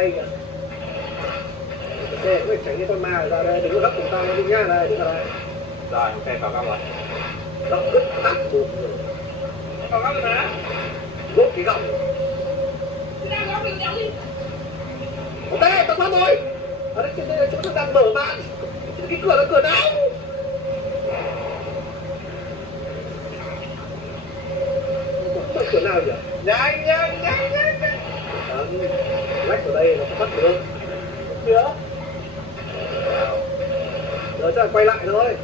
ngay kìa. Để tránh cái con ma ra đây, đừng có gấp cùng tao đi nhá, đây, đứng ở đây. Rồi, ok, vào góc rồi. Góc đứt tắt bụt rồi. Vào góc rồi hả? Rút cái góc. Ok, tao thoát rồi. Ở đây là chỗ thằng đang mở bạn. Cái cửa là cửa nào? Mở cửa nào nhỉ? Nhanh. Lách ở đây nó không bắt được. Chưa? Rồi chắc là quay lại thôi.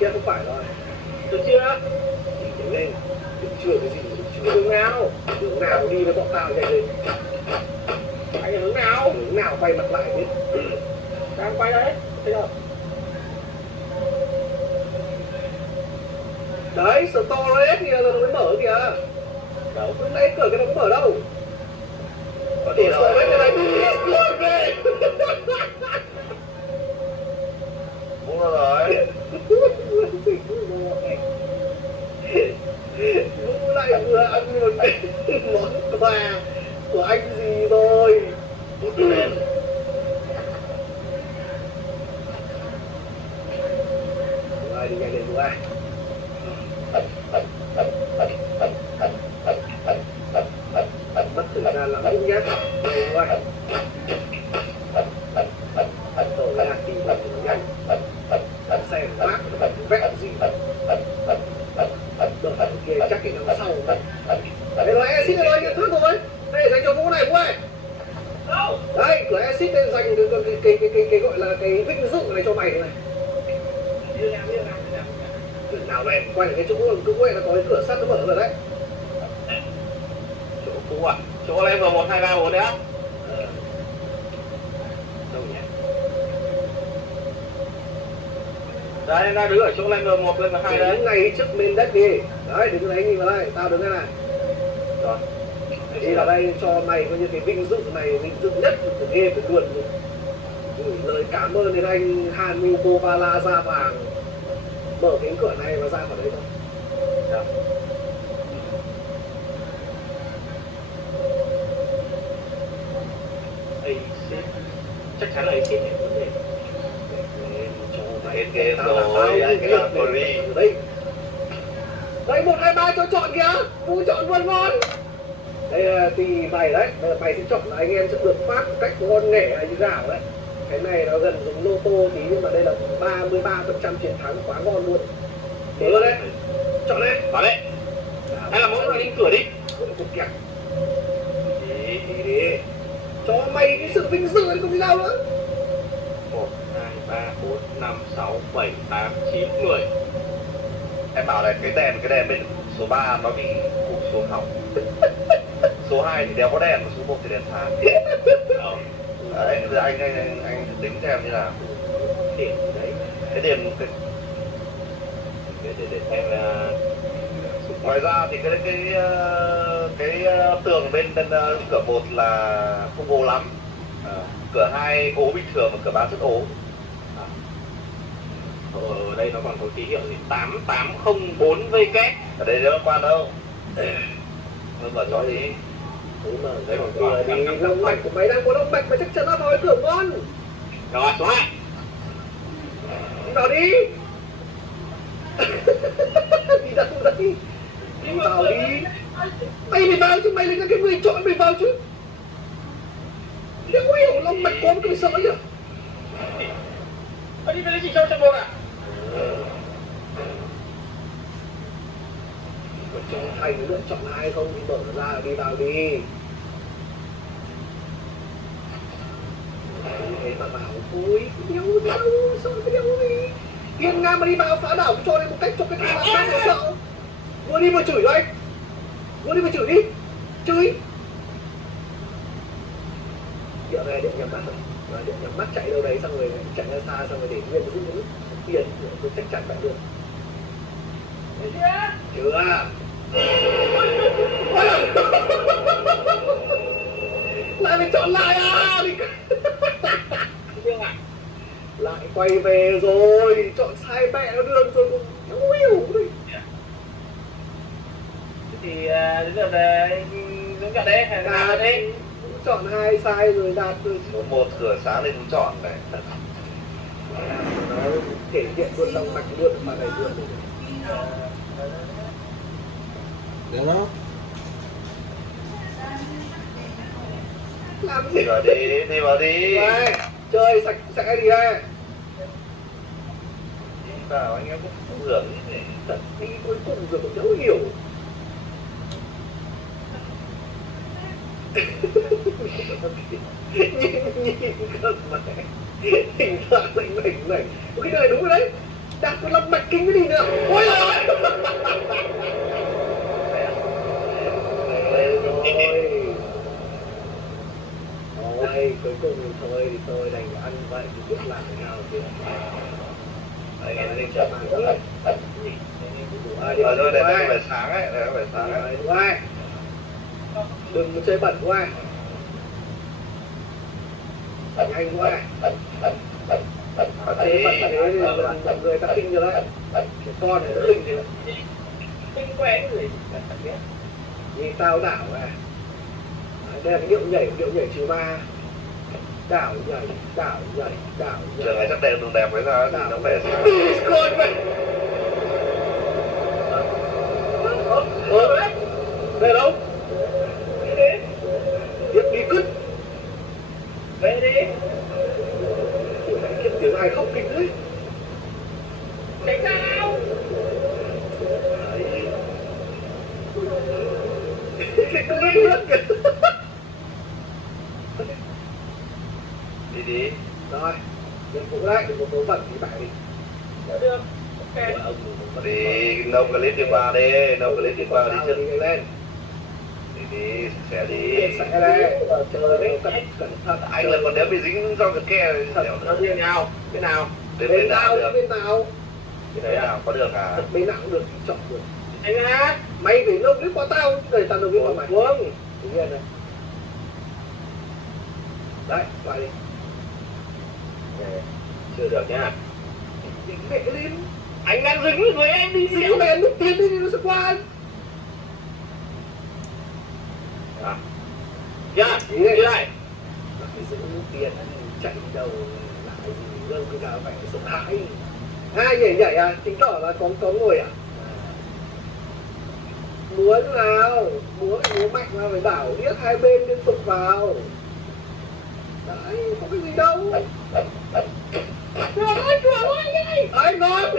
Kia không phải rồi. Được chưa? Đứng lên. Đứng chưa cái gì? Đường nào? Đường nào đi với bọn tao chạy lên. Anh ở hướng nào? Hướng nào quay mặt lại biết. Đang quay đấy. Thấy không? Đấy, storage kìa rồi nó mới mở kìa. Đâu? Lúc nãy cửa cái nó có mở đâu. Có đi rồi. Storage này lùi về. Mua rồi. Vũ lại vừa ăn một món quà của anh gì rồi. Rồi đi nhanh lên Vũ ơi. Mất thời gian lắm Vũ nhé. Rồi. Tổ ra tìm một nhanh. Xe bác vẹn gì. Được, kia chắc cái đằng sau. Đây rồi, exit đây rồi, thoát rồi. Đây dành cho Vũ này Vũ ơi. Đây, cửa exit đây dành cái gọi là cái vinh dự này cho mày này. Cửa nào này, quay lại cái chỗ cứ quay là có cái cửa sắt nó mở rồi đấy. Chỗ cũ à? Chỗ level 1, 2, 3, 4 đấy á? Đâu nhỉ? Đấy, em đang đứng ở chỗ level 1, level 2 đấy. Đứng ngay trước bên đất đi. Đấy, đứng đấy nhìn vào đây, tao đứng đây này. Rồi. Đi vào đây cho mày coi như cái vinh dự này, vinh dự nhất của game của luôn. Gửi lời cảm ơn đến anh Hanu Kovala da vàng. Mở cánh cửa này và ra khỏi đấy thôi. Dạ. Exit. Chắc chắn là exit này vấn đề. Hết game rồi, anh cái đấy. Đây 1, 2, 3 cho chọn kìa. Vũ chọn luôn ngon. Đây là tùy mày đấy. Bây giờ mày sẽ chọn là anh em sẽ được phát một cách ngon nghẻ như nào đấy. Cái này nó gần giống lô tô tí nhưng mà đây là 33% chiến thắng quá ngon luôn. Thế luôn đấy. Chọn đấy. Vào đấy. Hay là mỗi người lên cửa đi. Cục kẹt. Đi. Cho mày cái sự vinh dự đi không gì đâu nữa. 1, 2, 3, 4, 5, 6, 7, 8, 9, 10. Em bảo này, cái đèn bên số 3 nó bị cụp xuống hỏng. Số 2 thì đeo có đèn, số 1 thì đèn sáng. Đấy, bây giờ anh tính xem như là điểm đấy. Cái điểm để xem là ngoài ra thì cái tường bên cửa 1 là không ố lắm. Cửa 2 ố bình thường và cửa 3 rất ố. Ở đây nó còn có ký hiệu gì 8804VK. Ở đây nó quan đâu. Nó mở cho đi. Mở đấy còn cửa đi. Động mạch của mày đang có động mạch mà chắc chắn nó vào cái cửa ngon. Rồi số 2. Đi vào đi. Đi đâu đấy. Đi vào đi. Mày vào chứ, mày là cái người chọn mày vào chứ. Đéo hiểu lòng mạch có một cái sợ nhỉ. Đi về đây chỉ cho trận một à? Còn cho thầy lựa chọn ai không thì mở ra đi vào đi. Thế mà bảo thôi, nhau sợ cái nhau gì. Yên Nga mà đi vào phá đảo cho nên một cách cho cái thằng làm nó sợ. Vừa đi vừa chửi anh. Vừa đi vừa chửi đi. Chửi. Giờ này điện nhắm mắt rồi. Điện nhắm mắt chạy đâu đấy xong rồi chạy ra xa xong rồi để nguyên cái rút tiền tôi chắc chắn vậy luôn. Chưa? Lại phải chọn lại à? Lại quay về rồi, chọn sai mẹ nó đường rồi. Không hiểu đấy. Thì đến lượt hướng dẫn đấy, hay là đi. chọn hai sai rồi đạt rồi. Số 1 cửa sáng lên cũng chọn này. Nó thể hiện luôn lòng mạch luôn mà này luôn. Được đó. Làm gì? Đi vào đi, đi vào đi. Đây, chơi sạch sẽ đi đây. Đi vào anh em cũng không hưởng gì. Thật đi cuối cùng rồi cũng đâu hiểu. Nhìn cơ mà. Thỉnh thoảng này. Cái này đúng rồi đấy. Đạt có lòng mạch kinh cái gì nữa. Ôi ơi. Ôi, cuối cùng thôi đành ăn vậy thì biết làm thế nào chứ. Anh em lên chậm. Rồi để nó phải sáng ấy, để nó phải sáng ấy. Đúng rồi. Đừng có chơi bẩn quá. Nhanh quá. Chơi bẩn thế thì mọi người ta kinh rồi đấy. Trẻ con này nó kinh thế. Kinh quen rồi. Nhìn tao đảo à. Đây là cái điệu nhảy trừ ma. Đảo nhảy. Trường này chắc đẹp đường đẹp với sao thì nó phải sáng. Con vậy. Đây đâu? Tiếp đi cứt. Về đi. Ủa này kiếp tiếng ai khóc kinh đấy. Đánh sao? Đi. Rồi, nhiệm vụ đấy, một số phận thì bạn đi. Được. Ok. Đi nấu clip đi qua đi, nấu clip đi qua đi chứ. Đi lên. Đi, sẽ đi. Sẽ đây. Chờ đấy, cẩn thận. Anh là còn nếu bị dính do cái ke Nó đi nhau. Cái nào? bên nào được. Bên nào? Cái đấy nào có được à? Bên nào cũng được, chọn được. Anh á, mày phải nông clip qua tao, để tao nông clip qua mày. Vâng. Tự nhiên này. Đấy, lại đi. Chưa được nhá. Dính mẹ lên. Anh đang dính với em đi. Dính mẹ lúc tiên đi nó sẽ qua anh. À. Dạ, Đi đây. Phải giữ lúc tiền chạy đầu lại gì lương cứ nào phải sợ hãi. Ai nhảy à? Chứng tỏ là có ngồi à? Múa nào? Múa mạnh mà phải bảo biết hai bên liên tục vào. Đấy, có cái gì đâu. Trời ơi, ai ngon.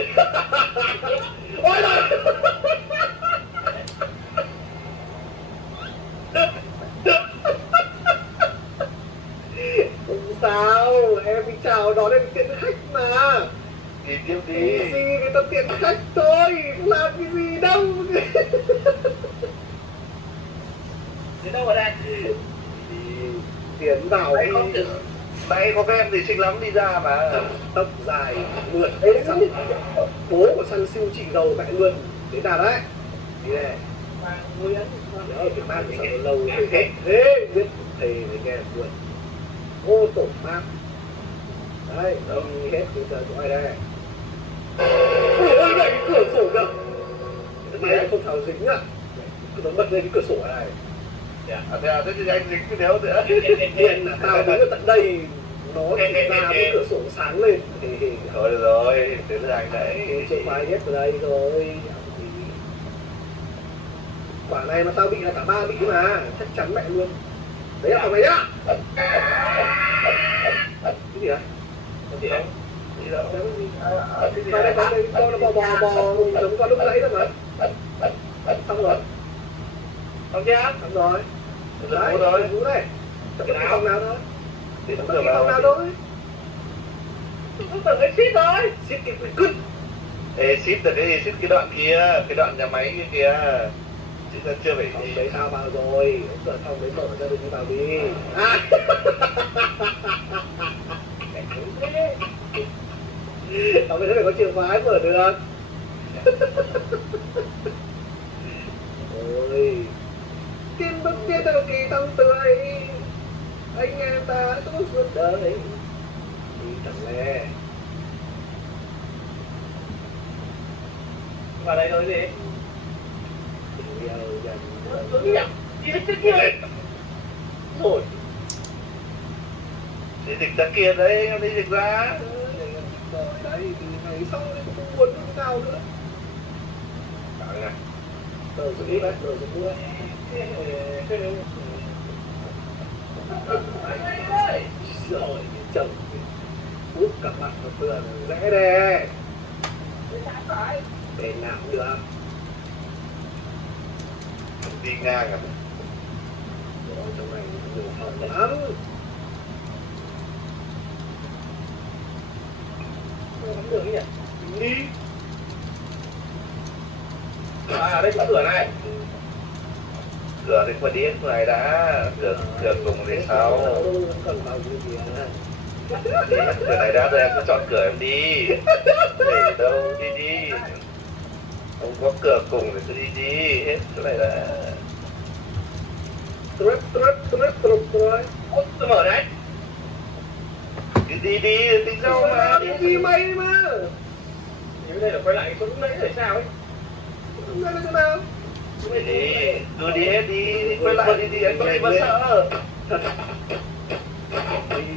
Ôi trời. Không sao, em đi chào đón em tiện khách mà. Đi tiếp đi. Gì người ta tiện khách thôi, không làm cái gì đâu. Đến đâu ở đây? Tiền vào đi. Mày có em thì xinh lắm đi ra mà. Tóc dài, mượt. Đấy săn, bố của săn siêu chị đầu mẹ luôn. Đến nào đấy. Đi đây. Ở Việt Nam thì sợ lâu thế. Thế, biết thầy mới nghe buồn. Ô tổ mát. Đấy, đi hết bây giờ chỗ ai đây. Ôi này, cửa sổ kìa. Mày không thảo dính à. Nó bật lên cái cửa sổ này. Thế thì anh dính cái đéo nữa. Tiền là tao đứng ở tận đây. Nó chỉ ra cái cửa sổ sáng lên. Thôi được rồi, thế là anh đấy. Chỗ mai hết vào đây rồi. Quả này mà tao bị là cả ba bị mà. Chắc chắn mẹ luôn. Đấy là thằng này á. Cái gì ạ? Cái gì không? Gì đâu? Đây đây, con nó bò giống con lúc nãy rồi mà. Xong rồi. Xong chưa? Xong rồi. Đấy, đúng đấy. Tập cái phòng nào thôi. Thì Tập nó cái được phòng nào vào. thôi. Không tưởng cái ship thôi. Ship cái cứt. Ê, ship là cái gì? Ship cái đoạn kia, cái đoạn nhà máy kia kìa. Chứ ta chưa phải... Phòng đấy sao vào rồi. Giờ phòng đấy mở ra được đi vào đi. À. Phòng đấy phải có chìa khóa mở được. Ôi. Tiên bất tiên đầu kỳ tâm tươi. Anh em ta tốt suốt đời. Đi thằng lè. Vào đây thôi gì? Tình yêu dần Rồi. Đi dịch ra kia đấy, em đi dịch ra. Rồi đấy thì ngày sau đấy không buồn nữa nào nữa. Bảo này. Rồi xuống đi đấy, rồi xuống đi. Rồi chồng úp cả mặt vào tường dễ đè. Để nào cũng được. Đi ngang à? Rồi trong này nhiều phòng lắm. Không được nhỉ? Đi. À đây có cửa này. Cửa thì phải đi hết người đã. Cửa cùng thì sao? Còn bao nhiêu gì à? Đi hết cửa này đã rồi em cứ chọn cửa em đi. Để đâu đi đi. Không có cửa cùng thì cứ đi đi. Hết chỗ này đã. Ôi, tôi mở đấy. Cứ đi đi, tính đâu mà. Đi mày mà. Như đây là quay lại chỗ lúc nãy rồi sao ấy? Hôm nay là chỗ nào? Đi đi, cứ đi hết đi. Quay lại đi đi, anh có gì mà sợ.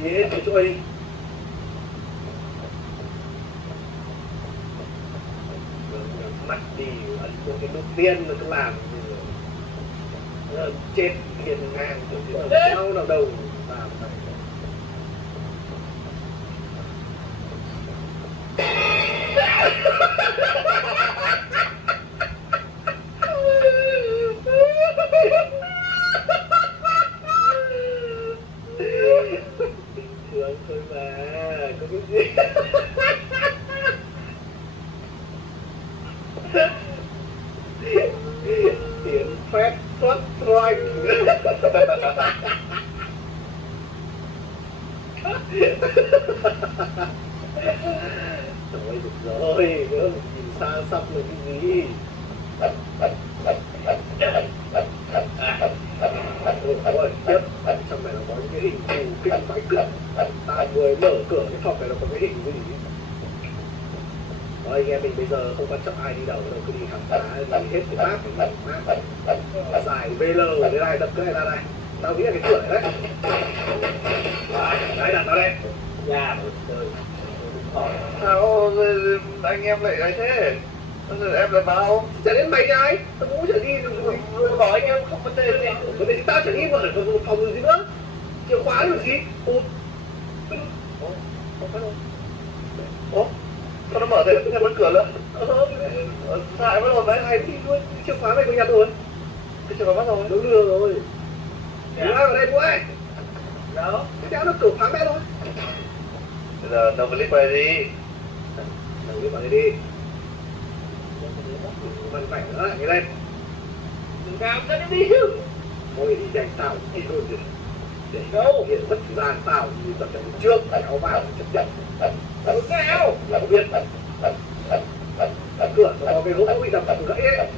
Đi hết chỗ đi. Mắt đi, ấn một cái nút tiên là cứ làm. Chết hiền ngang, đau nào đầu. Làm này. Thường thôi mà, có cái gì. Tiến phép thoát right. Thôi được rồi, nữa nhìn xa sắp là cái gì. Ôi, tiếp, trong này nó có những cái hình thù kinh vãi cửa. Ta vừa mở cửa cái phòng này nó có cái hình gì. Thôi anh em mình bây giờ không quan trọng ai đi đầu đâu, cứ đi khám phá, đi hết cái map. Giải VL ở đây này, đập cái này ra đây. Tao nghĩ là cái cửa này đấy. Đấy, đặt nó đây. Nhà một đời. Sao anh em lại ấy thế? Em là bao? Chả đến mày nhà ấy, tao cũng chả đi được. Bảo anh em không vấn đề gì. Vấn đề thì tao chả đi mở phòng gì nữa. Chìa khóa là gì? Ủa? Không phải đâu. Ủa? Sao nó mở thế? Thêm một cửa nữa. Sai mất rồi đấy. Hay đi luôn, chìa khóa mày có nhặt rồi. Cái chìa khóa mất rồi. Đúng đưa rồi. Đúng ở đây bố ơi. Đó. Cái đéo nó cửa khóa mẹ thôi. Bây giờ đâu click vào đây đi. Đầu đi vào đây đi. Vẫn phải nữa, cái đây. Đừng cao dẫn em đi chứ. Thôi đi đánh tao đi luôn rồi. Để đâu hiện mất thời gian tao đi tập trận trước kéo vào chấp nhận. Đừng cao. Là có biết. Cửa nó có cái hố bị đập gãy ấy.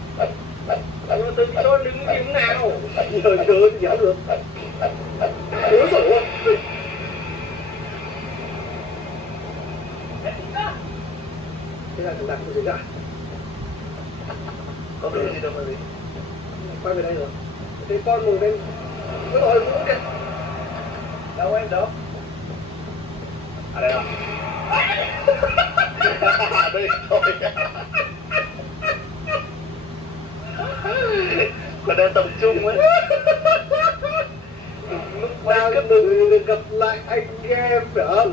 Tôi tự tôi đứng kiếm nào. Nhớ thì kéo được. Nhớ rồi không? Thế là chúng ta không gì cả. Có cái gì đâu mà gì. Quay về đây rồi. Thế con ngồi bên. Cứ rồi cũng kìa. Đâu em đâu? À đây à? Đây thôi. Còn đang tập trung ấy. Lúc ba đừng gặp lại anh em phải không?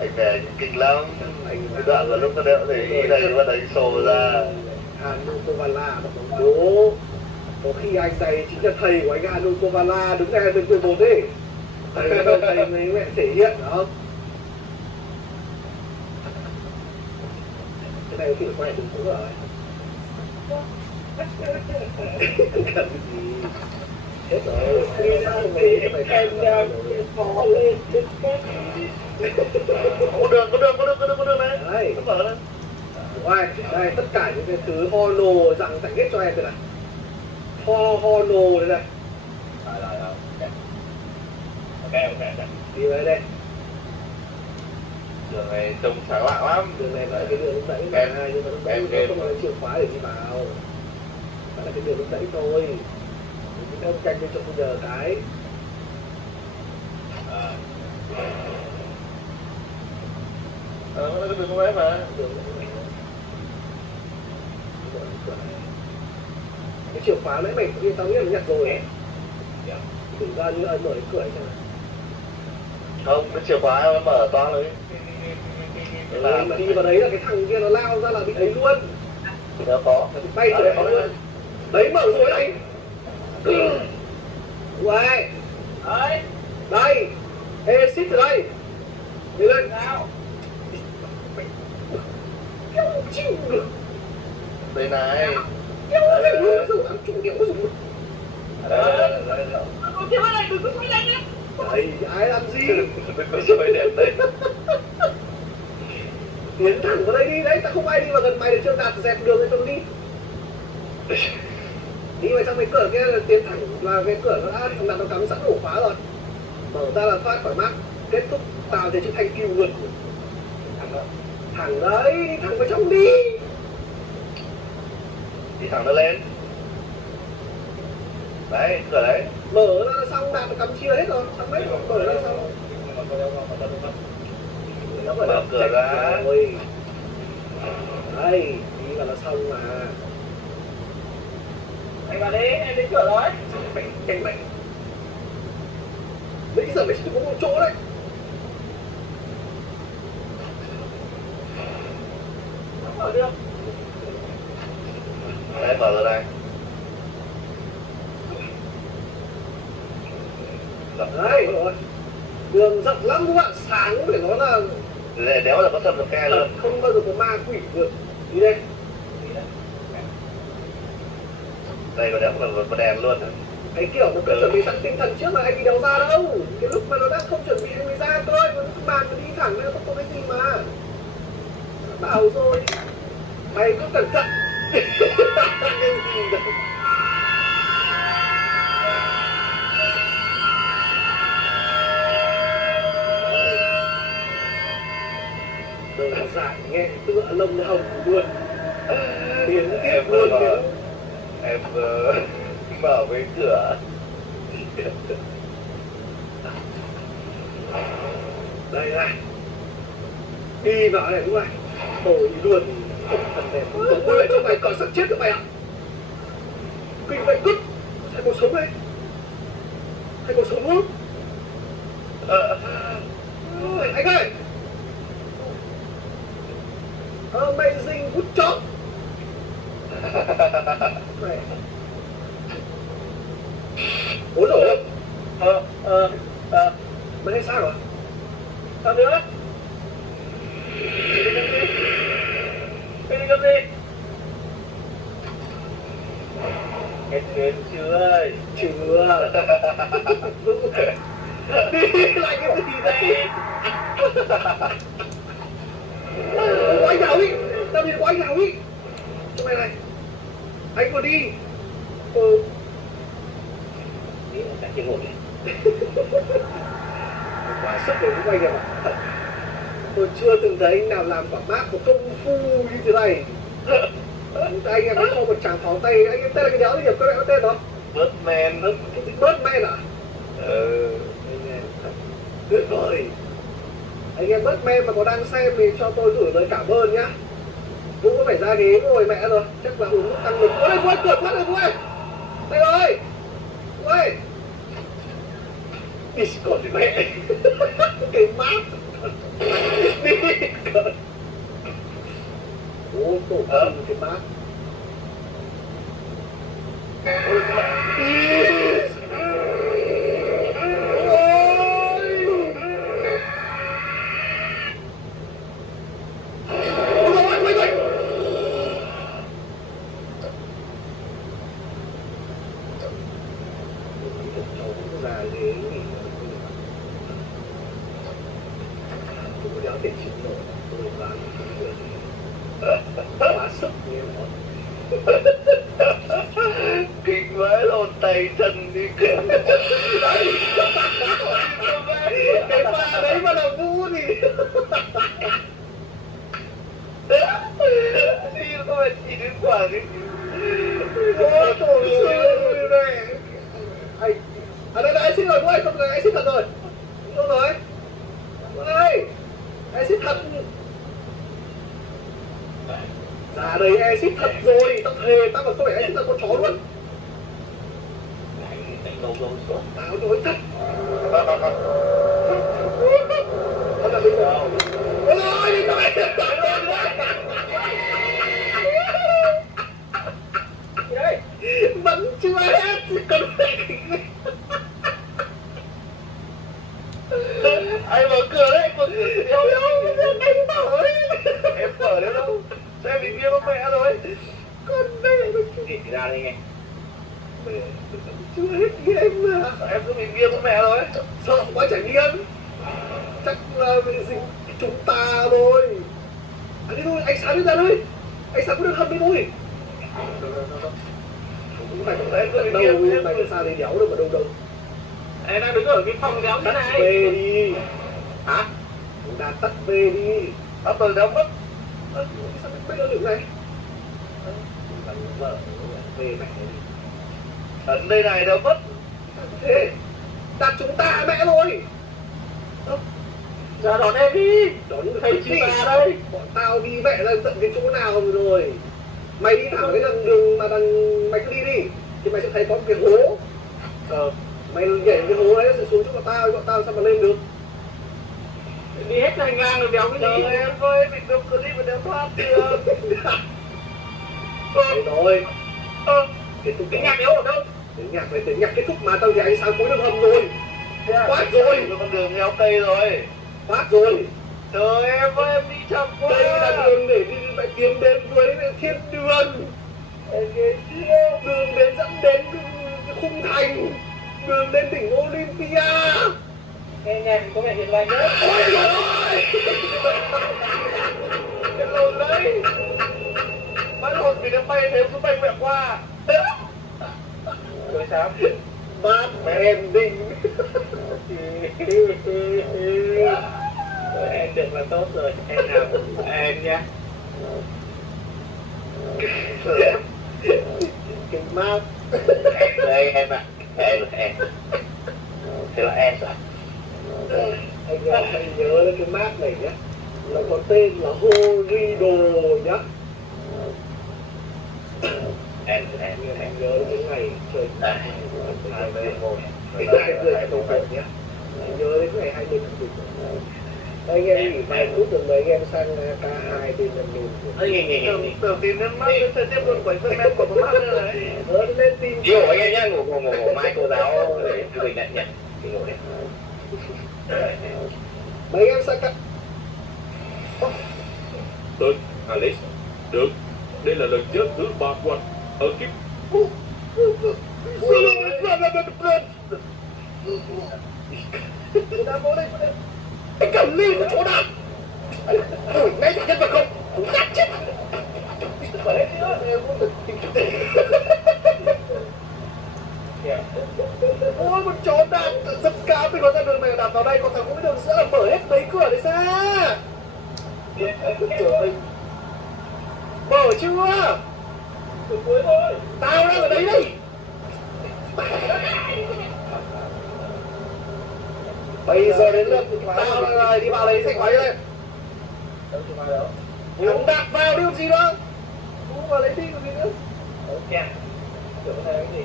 Anh về kinh lắm. Anh cái đoạn là lúc nó đeo thì đi đây bắt đầu xô ra. Hanu Kovala là bóng bố. Có khi anh này chính là thầy của anh Hanu Kovala đứng ngay bên 11 ấy. Thầy mấy mẹ thể hiện đó. Cái này có khi phải quay đúng rồi. Cần gì? Hết rồi. Em đang bỏ lên đứt cái. Có đường này. Đấy. Nó mở đây. Đây, tất cả những cái thứ Hono rằng tặng hết cho em đây này. Hono đây này. Ok. Đi vào đây. Đường này trông sáng lạ lắm. Đường này là cái đường lúc nãy mà nhưng mà lúc nãy nó không có chìa khóa để đi vào. Đó là cái đường lúc nãy thôi. ông tranh lên cho bây giờ cái nó có đường không mà. đường cái chìa khóa nãy mày tao nghĩ là nhặt rồi ấy. Thử ra như ấn mở cái cửa ấy xem nào. Không, cái chìa khóa nó mở toang rồi. Mà đi vào đấy là cái thằng kia nó lao ra là bị ấy luôn. Nó có. Nó bị bay trở lại luôn. Đấy mở rồi đây. Uầy. Đấy. Đây. Ê, xít ở đây. Đi lên. Nào. Không chịu được. Đây này. Kéo cái luôn rồi, ăn chung kéo rồi. Cái này đừng có quay lại nhé. Đấy, ai làm gì? Đừng có chơi đẹp đấy. Tiến thẳng vào đây đi, đấy, ta không ai đi vào gần mày để chưa đạt dẹp đường cho tao đi. Đi vào trong cái cửa kia là tiến thẳng là cái cửa nó đã thằng nào nó cắm sẵn ổ khóa rồi. Mở ra là thoát khỏi mắt, kết thúc tao thì chữ thanh kiêu luôn. Thẳng đấy, đi thẳng vào trong đi. Đi thẳng nó lên. Đấy, cửa đấy. Mở ra là xong, đạt cắm chia hết rồi, xong hết rồi, mở ra là xong. Nó phải Mở cửa ra. rồi. Đây, đi vào là xong mà. Anh vào đi, em đến cửa rồi. Mày. Nãy giờ mày chỉ có một chỗ đấy. Không mở được. Đấy, mở rồi đây. Đấy, rồi. Đường rộng lắm các bạn, sáng phải nói là Đéo là có sập được ke luôn. không bao giờ có ma quỷ vượt. Đi đây. Đây có đéo có đèn luôn. Cái kiểu nó cứ chuẩn bị sẵn tinh thần trước là anh đi đâu ra đâu. Cái lúc mà nó đang không chuẩn bị anh mới ra thôi. Mà nó cứ bàn nó đi thẳng nữa, không có cái gì mà. Bảo rồi. Mày cứ cẩn thận. Cái gì đấy. Đơn giản nghe tựa lông hồng luôn. Tiến tiếp luôn nữa. Em mở cái cửa. Đây này. Đi vào này đúng không? Tôi luôn không cần đẹp. Tôi quay lại cho mày còn sắp chết các mày ạ. Kinh vậy cứt. Hay còn sống đây? Hay còn sống không? Anh ơi. Amazing good job. Mày. Ủa rồi. Mày hay sao rồi? Sao nữa? Cái đi cầm đi. Em đến chưa? Chưa. Đi lại cái gì đây? Có anh nào đi. Tao đi có anh nào đi. Cho mày này. Anh còn đi. Đi là cả trên ngồi này. Quá sức để quay kìa mà. Tôi chưa từng thấy anh nào làm quả mát một công phu như thế này. Anh em mới cho một tràng pháo tay. Anh em tên là cái đéo gì nhỉ? Các bạn có tên đó? Birdman. Cái tính Birdman à? Anh em thật tuyệt vời. Anh em Birdman mà có đang xem thì cho tôi gửi lời cảm ơn nhá. Vũ có phải ra ghế ngồi mẹ rồi. Chắc là uống nước tăng lực. Ôi đây Vũ ơi, cửa thoát rồi Vũ ơi. Đây rồi. Vũ ơi. Đi còn thì mẹ. Cái mát. Đi còn. Ô tổ cái mát. Ôi ra ghế nghỉ tôi có đéo thể chịu nổi tôi làm quá sức như nó Kinh quá lộn tay chân đi kìa. cái pha đấy mà là Vũ thì đi có phải chỉ đến quả đi. có tổ sư này ơi, con người axit thật rồi. Đúng rồi. Ơi, axit thật. Ra đây axit thật rồi, tao thề tao còn không phải axit thật con chó luôn. Đánh lâu lâu xuống. Tao nói thật. Thật là bây giờ. Ôi, đi rồi. Vẫn chưa hết còn Ai mở cửa đấy, mở cửa đâu anh bảo đấy. em mở đấy đâu, xe bị bia con mẹ rồi. Con này nó Thì ra đây nghe, chưa hết game mà. em cứ bị bia con mẹ rồi. Sợ quá chả điên. Chắc là bị dịch chúng ta rồi. À đi thôi, anh Sáng đi ra đây. Anh Sáng có được hâm đi thôi. Mày không thấy đâu, mày làm sao để đéo được mà đâu đâu. Em đang đứng ở cái phòng đéo như Tắt này. về đi. Hả? Chúng ta tắt về đi. Tắt từ đâu mất? Sao biết được lượng này? Vợ về mẹ đi. Ấn đây này đâu mất? Thế đặt chúng ta mẹ rồi. Ra đón em đi. Đón Thầy chị bà đây. Bọn tao đi mẹ ra tận cái chỗ nào rồi. Mày đi thẳng cái đường mà mày cứ đi đi. Thì mày sẽ thấy có một cái hố. Mày nhảy cái hố ấy sẽ xuống chỗ bọn tao sao mà lên được. Đi hết hành lang rồi đéo cái gì. Trời em ơi, mình đâu có đi mà đéo thoát được. Thế rồi. Kết thúc Cái nhạc yếu ở đâu? tiếng nhạc kết thúc mà tao thì anh Sáng cuối đường hầm rồi. Quát rồi. Con đường heo cây rồi. Quát rồi. Trời em ơi, em đi chậm quá. Đây là đường để đi mày tiến đến dưới thiên đường. Đường đến dẫn đến khung thành. Đường đến đỉnh Olympia. Nghe nhạc có vẻ hiền lành đấy. Ôi trời ơi. Cái lồn đấy. Bắt hồn vì nó bay thế cứ bay mẹ qua. Rồi sao? Bad ending. Rồi em được là tốt rồi. Em nào cũng em nha. Kinh mát. Đây em ạ. Em. Thế là em à? Anh nhớ lên cái map này nhé. Nó có tên là Horido nhá. Em. Anh nhớ cái ngày trời Đây. 21. cái ngày trời tháng 1 nhá. Anh nhớ đến ngày 20 tháng 11. Anh em nghỉ vài phút rồi mấy anh em sang K2 thì mình nhìn. Tưởng tìm đến mắt đến thời tiết buồn quẩy phân men của mắt nữa đấy. Lên tìm. Yêu anh em nhá, ngủ mai cô giáo để cho mình nhận thì ngủ đi. Mấy anh em sang K. Được, Alice. Được. Đây là lần chết thứ 3 của anh ở kiếp. Anh cầm ly của chỗ nào? Ngay thì nhân vật không? Ngắt chết. Ôi một chó đạp rất cao thì nó ra đường này đạp vào đây, còn thằng cũng đường sữa là mở hết mấy cửa đấy ra. Mở chưa? Cuối thôi. Tao đang ở đấy đây. Bây giờ đến lượt tao rồi, đi vào lấy sạch váy lên. Đâu chụp ai đâu? Không đạp vào đi làm gì nữa. Cũng vào lấy đi còn gì nữa. Ok. Chỗ này cái gì?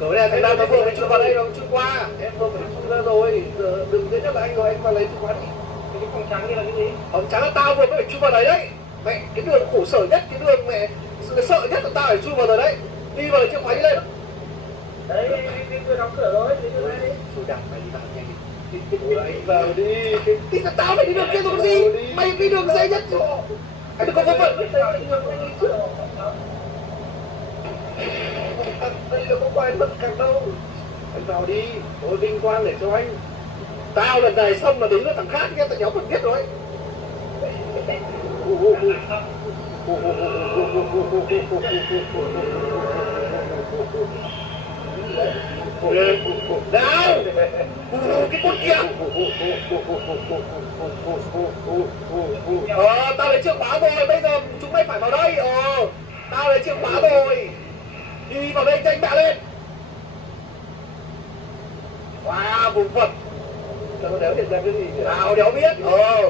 Cửa này thằng nào nó vừa mới chui vào đây nó chui qua. Em vừa mới chui ra rồi. Giờ đừng thế nhất là anh rồi, anh vào lấy chìa khóa đi. Cái phòng trắng kia là cái gì? Phòng trắng là tao vừa mới phải chui vào đấy đấy. Mẹ, cái đường khổ sở nhất, cái đường mẹ sợ nhất là tao phải chui vào rồi đấy. Đi vào lấy chìa khóa đi lên. Đấy, đi vừa đóng cửa rồi, đi vừa đây. Thôi đạp mày đi vào nhanh đi. Anh vào đi. Thì tao phải đi đường kia rồi còn gì. Mày đi đường dễ nhất rồi. Anh đừng có vô phận. Đây là có quay mất càng đâu. Anh vào đi, tôi vinh quang để cho anh. Tao lần này xong là đến lượt thằng khác, nghe tao nhóm mình biết rồi. Nào, cái con kia. Tao lấy chìa khóa rồi, bây giờ chúng mày phải vào đây. Tao lấy chìa khóa rồi. Đi vào đây nhanh mẹ lên. Wow, vùng vật. Sao nó đéo hiện ra cái gì nhỉ? Nào đéo biết.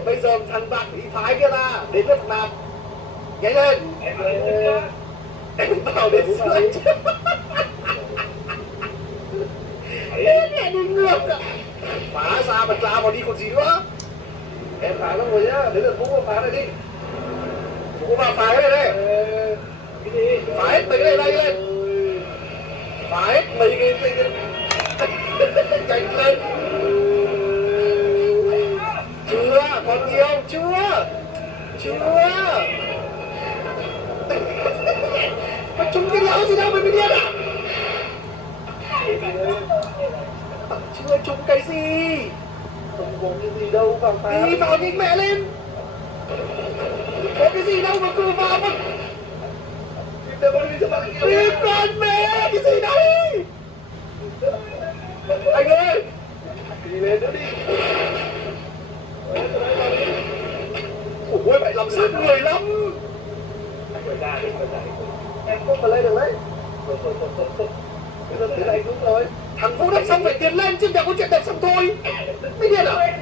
Bây giờ thằng bạn bị phái kia ra đến với thằng Nam. Nhanh lên. Em vào đến sửa. Thế này đi ngược ạ. Phá ra bật ra vào đi còn gì nữa. Em phá xong rồi nhá, đến lượt Vũ mà phá này đi. Vũ vào phá cái này đây. Cái gì? Phá hết mấy cái này lên. Phá hết mấy cái nhanh lên. Chưa, còn nhiều, chưa. Mà chúng cái đéo gì đâu mày mới điên à? Chưa trúng cái gì. Không có cái gì đâu, vào phá. Đi vào nhanh mẹ lên. Có cái gì đâu mà cứ vào mà. Đi con mẹ, cái gì đây? Anh ơi. Đi lên nữa đi. Ôi mày làm sát người lắm. Phải ra đi. Em không mà lên được đấy. Thôi. Bây giờ thế này đúng rồi. Thằng Vũ đập xong phải tiến lên chứ đéo có chuyện đập xong thôi. Mới điên à?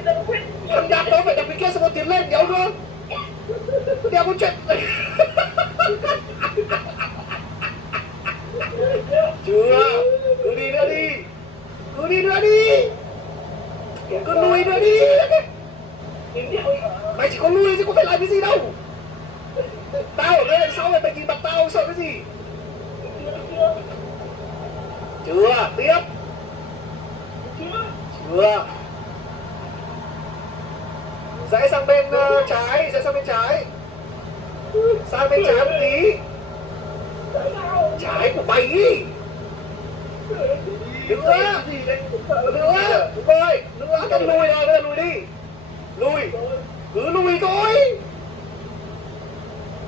Thằng Đạt đó phải đập cái kia xong rồi tiến lên đéo nữa. Đéo có chuyện. Chưa. Cứ đi nữa đi. Cứ lùi nữa đi. Mày chỉ có lùi chứ có phải làm cái gì đâu. Tao ở đây đằng sau này mày nhìn mặt tao sợ cái gì. Chưa, tiếp. Chưa. Rẽ sang bên trái, Sang bên trái một tí. Trái của mày ý. Nữa. Đúng rồi. Nữa, cần lùi rồi, bây giờ lùi đi. Cứ lùi thôi.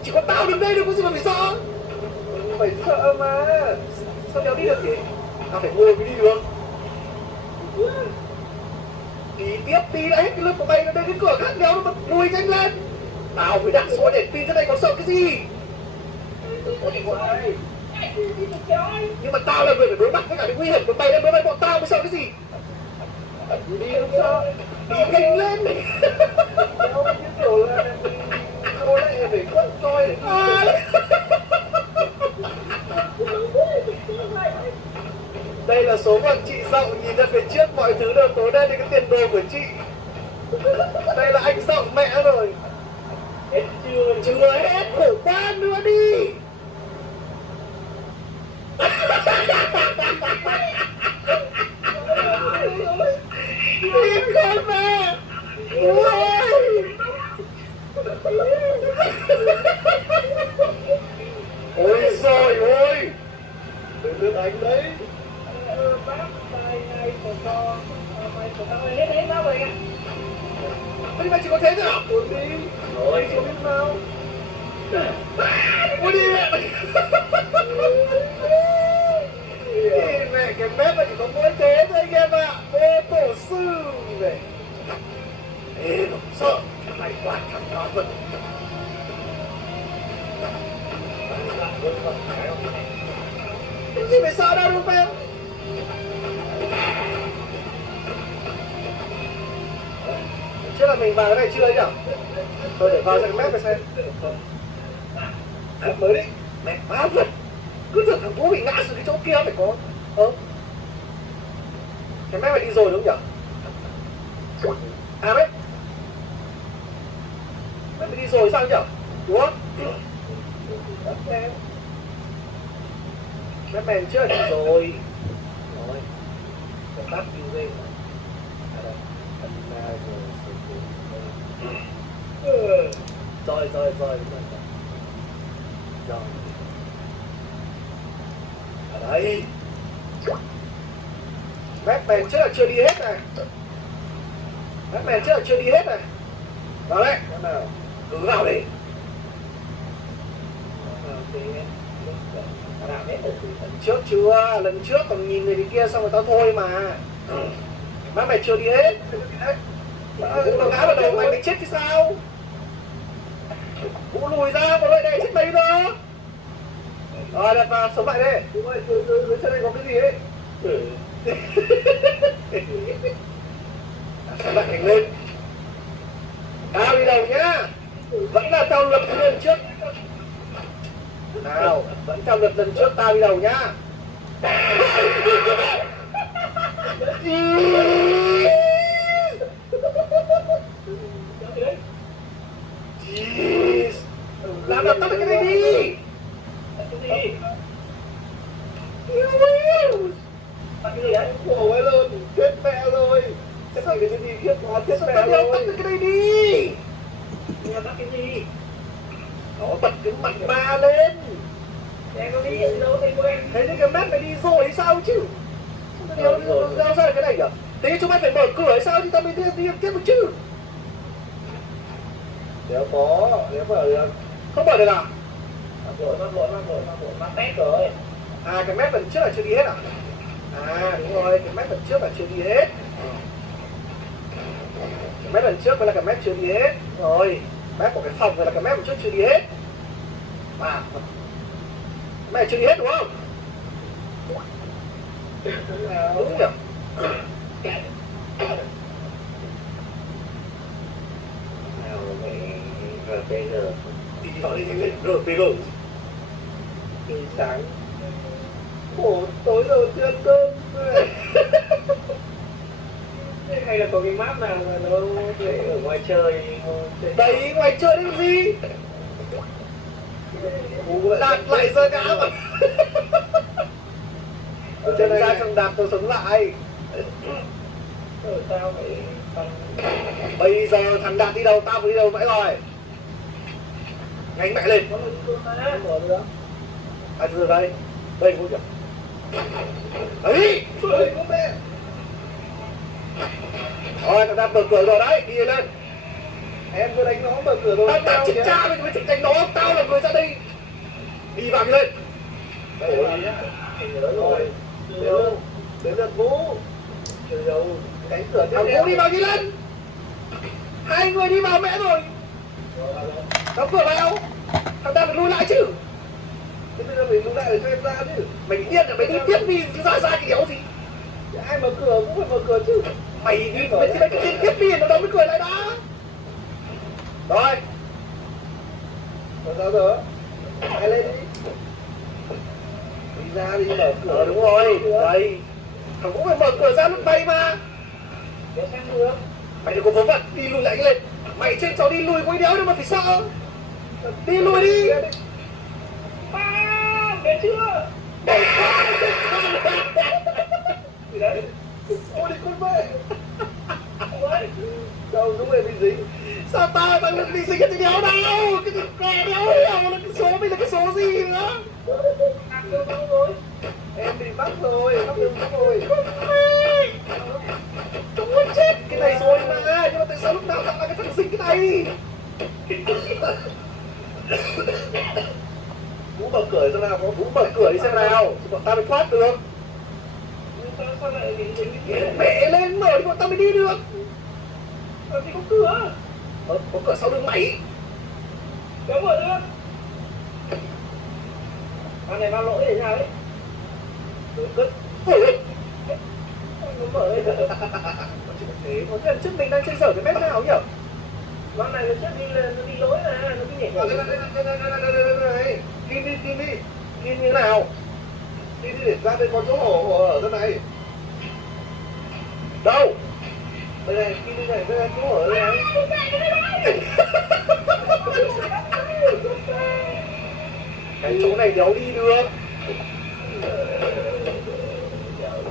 Chỉ có tao đứng đây đâu có gì mà phải sợ. Phải sợ mà. Sao đéo đi được nhỉ? Tao phải ngồi mới đi được. Tí đã hết cái lực của mày, đây cái cửa khác đéo nó mà lùi nhanh lên. Tao phải đặt số đèn pin ra đây còn sợ cái gì? Nhưng mà tao là người phải đối mặt với cả cái nguy hiểm của mày, nên đối mặt bọn tao mới sợ cái gì? Đi không sao. Đi nhanh lên. Đâu cái kiểu là cô lại phải quất coi để Đây là số phận chị Dậu, nhìn ra phía trước mọi thứ đều tối đen đến cái tiền đồ của chị. Đây là anh Dậu mẹ rồi. hết chưa? Chưa hết, khổ qua nữa đi. Điên con mẹ. Ôi rồi ôi. Đừng lướt anh đấy. Thế mà chỉ có thế thôi à? Ôi đi. Rồi không biết nào. Ôi đi mẹ. Mẹ cái mép là chỉ có mỗi thế thôi anh em ạ. Bê tổ sư này. Ê mà sợ. Mày quạt thằng nó vật. Cái gì phải sợ đâu đúng không em? Chứ là mình vào cái này chưa nhỉ? Thôi để vào sang mép này xem. Mới đi. Mẹ má vật. Cứ tưởng thằng Vũ bị ngã xuống cái chỗ kia phải có. Cái mép này đi rồi đúng không nhỉ? À mép. Mép đi rồi sao nhỉ? Đúng không? Mép mèn chưa đi rồi. Rồi. Tắt UV. Rồi. Ở đây. Mép mèn trước là chưa đi hết này. Vào đây. Cứ vào đi. Lần trước chưa? Lần trước còn nhìn người đi kia xong rồi tao thôi mà. Mép mày chưa đi hết. Nó ngã vào đầu mày chết thì sao? Vũ lùi ra, còn lại này chết mày đó. Rồi đặt vào, sống lại đi. Đúng rồi, dưới chân đây có cái gì ấy. ba đi đầu nhá. Làm đập tắt cái này đi. Tắt cái gì đấy? Khổ ấy luôn, chết mẹ rồi. Cái gì cái gì khiếp quá, chết mẹ rồi. Tắt cái này đi. Nghe tắt cái gì? Nó bật cái mặt ba lên. Em có đi đâu thấy quen. Thế thì cái map mày đi rồi sao chứ? Sao ra cái này nhỉ? Thế chúng mày phải mở cửa hay sao thì tao mới đi tiếp được chứ? Nếu mở được. Không mở được à? Mắc test rồi. À cái map lần trước là chưa đi hết à? À đúng rồi, cái map lần trước là chưa đi hết. Cái map lần trước mới là cái map chưa đi hết. Rồi, map của cái phòng này là cái map lần trước chưa đi hết. À, mày chưa đi hết đúng không? Đúng nhỉ? Nào mày RPG. Đi vào đi RPG. Đi sáng. Ủa, tối rồi chưa ăn cơm. Hay là có cái map nào mà nó để ở ngoài trời. Đấy, ngoài chơi đến gì? Đạt lại giờ cá mà. Trên ra trong đạp tôi sống lại. Tao phải tăng. Bây giờ thằng Đạt đi đâu, tao phải đi đâu mãi rồi. Nhanh mẹ lên. Mở được. À từ đây. Đây không kìa. Đấy, đây có mẹ. Rồi thằng Đạt mở cửa rồi đấy, đi lên. Em cứ đánh nó mở cửa rồi. Tao chết cha mình mới thích đánh nó, tao là người ra đây. Đi vào đi lên. Đây rồi nhá. Rồi. Đến lượt Vũ. Từ đầu cánh cửa tiếp Thằng theo. Vũ đi vào đi lên. Hai người đi vào mẹ rồi. Đóng cửa vào. Thằng ta phải lùi lại chứ. Thế bây giờ mình lùi lại để cho em ra chứ. Mày điên à, mày đi tiếp đi ra cái đéo gì. Ai mở cửa cũng phải mở cửa chứ. Mày đi mày cứ tiếp đi nó đâu mới cười lại đã. Rồi. Mở ra rồi. Ai lên đi. Đi ra đi mở cửa. Đúng rồi. Đây. Thằng Vũ phải mở cửa ra lúc bay mà. Để xem được. Mày đừng có vớ vẩn, đi lùi lại lên. Mày trên cháu đi lùi quay đéo đâu mà phải sợ. Đi lùi đi. Nghe chưa? Gì đấy? Ôi đi con mẹ. Đâu đúng là bị dính. Sao tao bị dính cái đéo đâu. Cái gì kè đéo hiểu là cái số mình là cái số gì nữa. Em bị bắt rồi, bắt được rồi. Chúng muốn chết cái này rồi mà. Nhưng mà tại sao lúc nào tao là cái thằng dính cái này. Vũ mở cửa xem nào, có Vũ mở cửa đi xem nào. Bọn tao mới thoát được. sao lại bị dính cái kia? Mẹ lên mở thì bọn tao mới đi được. Làm gì có cửa? Có cửa sau lưng mày. Kéo mở được. Con này vào lỗi để sao đấy? Cứ Nó mở lên. thế có lần trước mình đang chơi dở cái mét nào nhỉ? Con này lần trước đi là nó đi lỗi mà, nó cứ nhảy vào. Đây. Kim đi. Kim như nào? Đi để ra đây có chỗ hổ ở chỗ này. Đâu? Đây này, Kim đi này, đây là chỗ ở đây này. Cái chỗ này đéo đi được.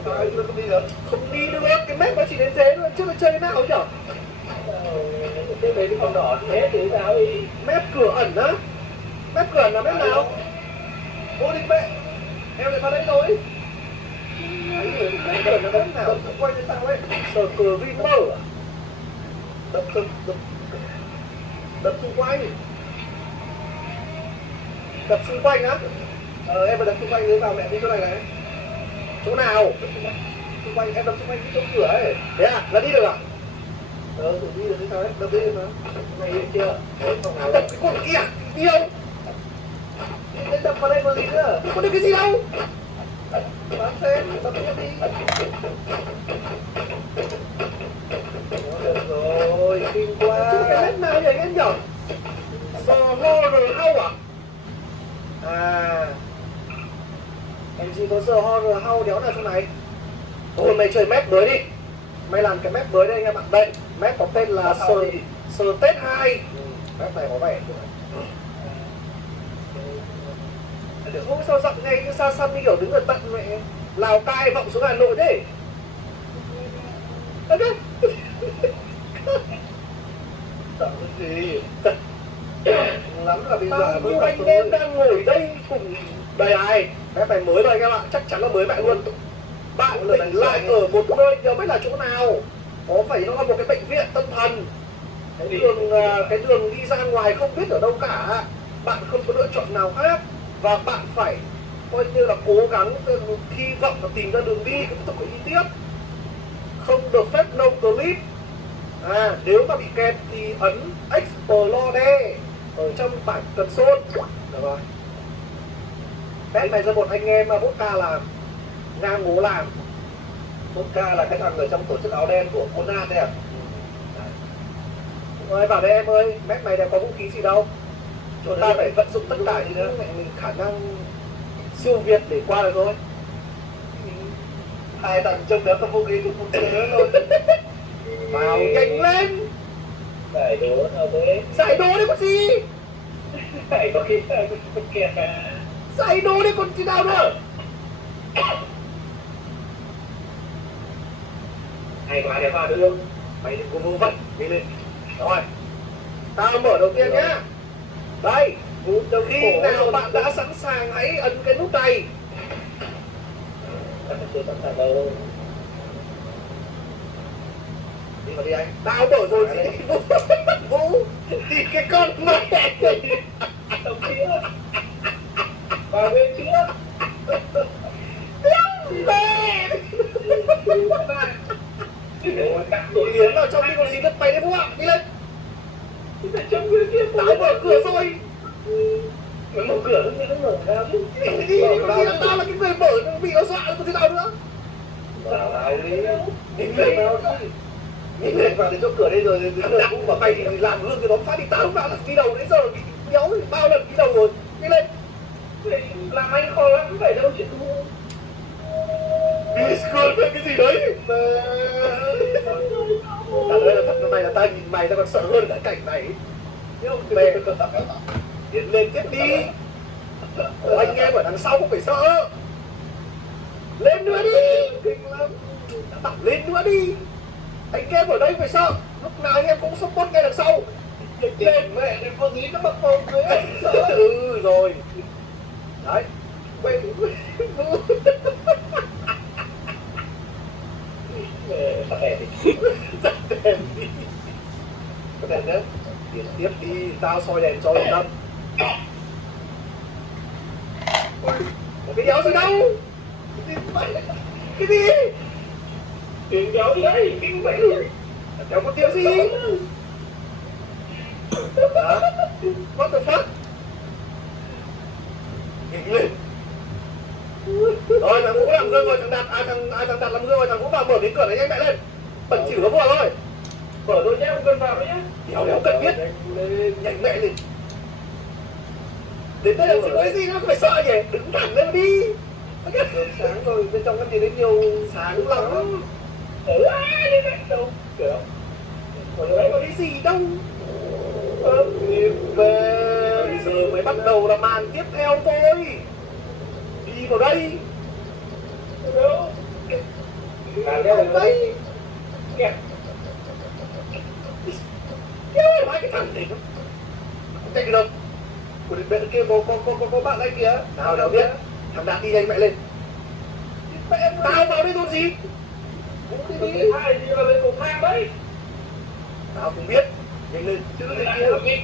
Sao anh không đi được? Không đi được, cái mét nó chỉ đến thế thôi, chứ nó chơi thế nào nhỉ? Cái đấy cái con đỏ thế thì sao đi? Mét cửa ẩn á? Mét cửa ẩn là mét nào? Vô địch mẹ. Em lại vào đây rồi. Mét cửa là mét nào? Quay như sao ấy? Sở cửa vi mơ à? Đập xung quanh. Đập xung quanh á? Em mà đập xung quanh nữa vào mẹ đi chỗ này này. Chỗ nào? Xung quanh, em đập xung quanh cái chỗ cửa ấy. Thế à? Là đi được à? Thử đi được thế sao ấy, đập đi mà. Này đi chưa? Đấy, phòng nào? Đập cái con kia, đi đâu? Em đập vào đây có gì nữa? Có được cái gì đâu? Bám xem, đập tiếp đi. Được rồi, kinh Chứ quá. cái mét nào nhỉ anh nhỉ? Giờ ngô rồi hâu à? À. Số giờ hao đéo nào trong này. Thôi mày chơi map mới đi. Mày làm cái map mới đây anh em ạ. Đây, map có tên là Sờ Tết 2. Map này có vẻ không sao dặn ngay cái xa xăm như kiểu đứng ở tận mẹ Lào Cai vọng xuống Hà Nội thế. Ok. Sợ cái gì? Lắm là bây giờ nhiều anh em đang ngồi đây cùng đây ai cái này mới rồi anh em ạ, chắc chắn là mới mẹ luôn. Bạn tỉnh lại ở một nơi nhớ biết là chỗ nào, có phải nó là một cái bệnh viện tâm thần, cái đường đi ra ngoài không biết ở đâu cả, bạn không có lựa chọn nào khác và bạn phải coi như là cố gắng hy vọng là tìm ra đường đi tiếp tục đi tiếp, không được phép no clip. Nếu mà bị kẹt thì ấn Explode ở trong bảng console. Được rồi. Test này do một anh em mà Vodka làm, ngang ngố làm. Vodka là cái thằng ở trong tổ chức áo đen của Conan đấy à? Ơi vào đây em ơi, map này đều có vũ khí gì đâu. Chúng ta phải vận dụng tất cả những mình khả năng siêu việt để qua được thôi. Hai thằng trông nếu không vũ khí thì không chơi nữa thôi. Vào nhanh lên. Giải đố nào thế? Giải đố đấy con gì? Giải có khi con kẹt à? Giải đố đấy con gì nào nữa? Hay quá đẹp vào được. Mày đừng có vô vẩn, đi lên. Rồi, tao mở đầu tiên nhá. Đây, khi nào bạn đã sẵn sàng hãy ấn cái nút này. Chưa sẵn sàng đâu. Đi vào đi anh. Tao mở rồi gì Vũ thì cái con mẹ. Đồng kia. Vào bên trước. Mẹ. Tiến vào trong đi còn gì đất mày đấy Vũ ạ. Đi lên. Trong người kia Tao mở cửa rồi. mở cửa nó mở ra chứ. Đi còn gì là tao là cái người mở bị nó dọa còn thế nào nữa. Bảo nào đi. Đi lên vào chứ. Đi lên vào đến chỗ cửa đây rồi cũng bảo mày thì làm gương cái đó phát đi, tao lúc nào là đi đầu đến giờ bị nhéo bao lần đi đầu rồi. Đi lên. Làm anh khó lắm, phải đâu chuyện thu. Discord cái gì đấy. Thật đây là thật, hôm nay là tao nhìn mày tao còn sợ hơn cả cảnh này. Mẹ tiến lên tiếp đi. Anh em ở đằng sau không phải sợ. Lên nữa đi. Kinh lắm. Đã bảo lên nữa đi. Anh em ở đây phải sợ. Lúc nào anh em cũng support ngay đằng sau. Lên mẹ đừng có gì nó bắt phòng dưới. Sợ. Rồi. Đấy. Quay Tắt đèn đi. tắt đèn đi. Tắt đèn nhé. Tiến tiếp đi, tao soi đèn cho yên tâm. Cái đéo gì đâu. Cái gì? Tiền kéo đi đấy, kinh vậy. Đéo có tiếng gì. Hả? What the fuck? Nghịch lên. Rồi thằng Vũ làm gương rồi, thằng Đạt làm gương rồi, thằng Vũ vào mở cái cửa này nhanh mẹ lên. Bẩn chịu nó vừa thôi. Mở thôi nhé, không cần vào nữa nhé. Đéo cần biết. Nhanh mẹ lên. Đến đây làm gì có cái gì nó phải sợ nhỉ? Đứng thẳng lên đi. Sáng rồi, bên trong cái gì đấy nhiều Sáng lắm. Đi mẹ đâu. Cửa đâu. Ở đấy có cái gì đâu. Bây giờ mới bắt đầu là màn tiếp theo thôi. Đi vào đây. Đâu. Vào đây. Kìa. Kéo hai cái thằng này nó không chạy được đâu. Của bên kia có bạn đây kìa. Nào đâu biết. Thằng Đạt đi nhanh mẹ lên. Tao vào đây luôn gì. Cũng đi. Hai gì là lên một thang đấy. Tao không biết. Nhanh lên. Chứ lên kia.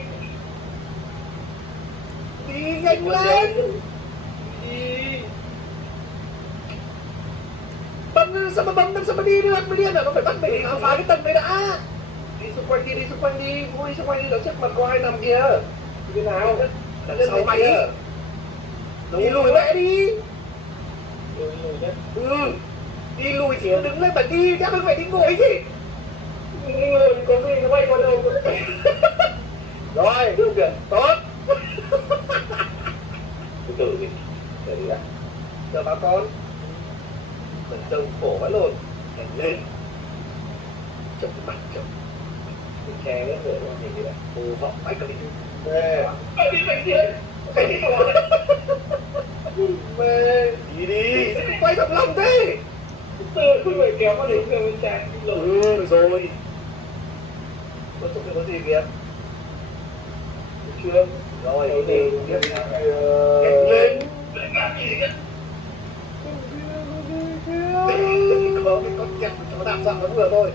Đi nhanh lên. Bấm sao mà đi được, mới điên à, nó phải bắt mình khám phá cái tầng đấy đã. Đi xung quanh đi xung quanh đi, vui xung quanh đi, ở trước mặt có ai nằm kìa. Cái nào? Đằng sau mày đi. Đi lùi mẹ đi. Đi lùi thì đứng lên mà đi, đéo phải đi ngồi chứ. Người có gì nó bay qua đâu. Rồi, được kìa, tốt. Từ từ đi. Để đi đã. Chờ bà con. Mình trông khổ quá luôn. Nhanh lên. Chồng cái mặt chồng. Mình che lên người luôn thì vậy. Vô vọng bách cái đi. Mê. Đi bệnh viện. Mê. Đi đi. Quay thật lòng thế. Không phải kéo vào đến người bên trái. Rồi. Có chút có gì kìa. Chưa. Rồi Đầu đi. tiên tiếp Nhanh lên. Có cái con kẹp của chó đạp dặn nó vừa thôi.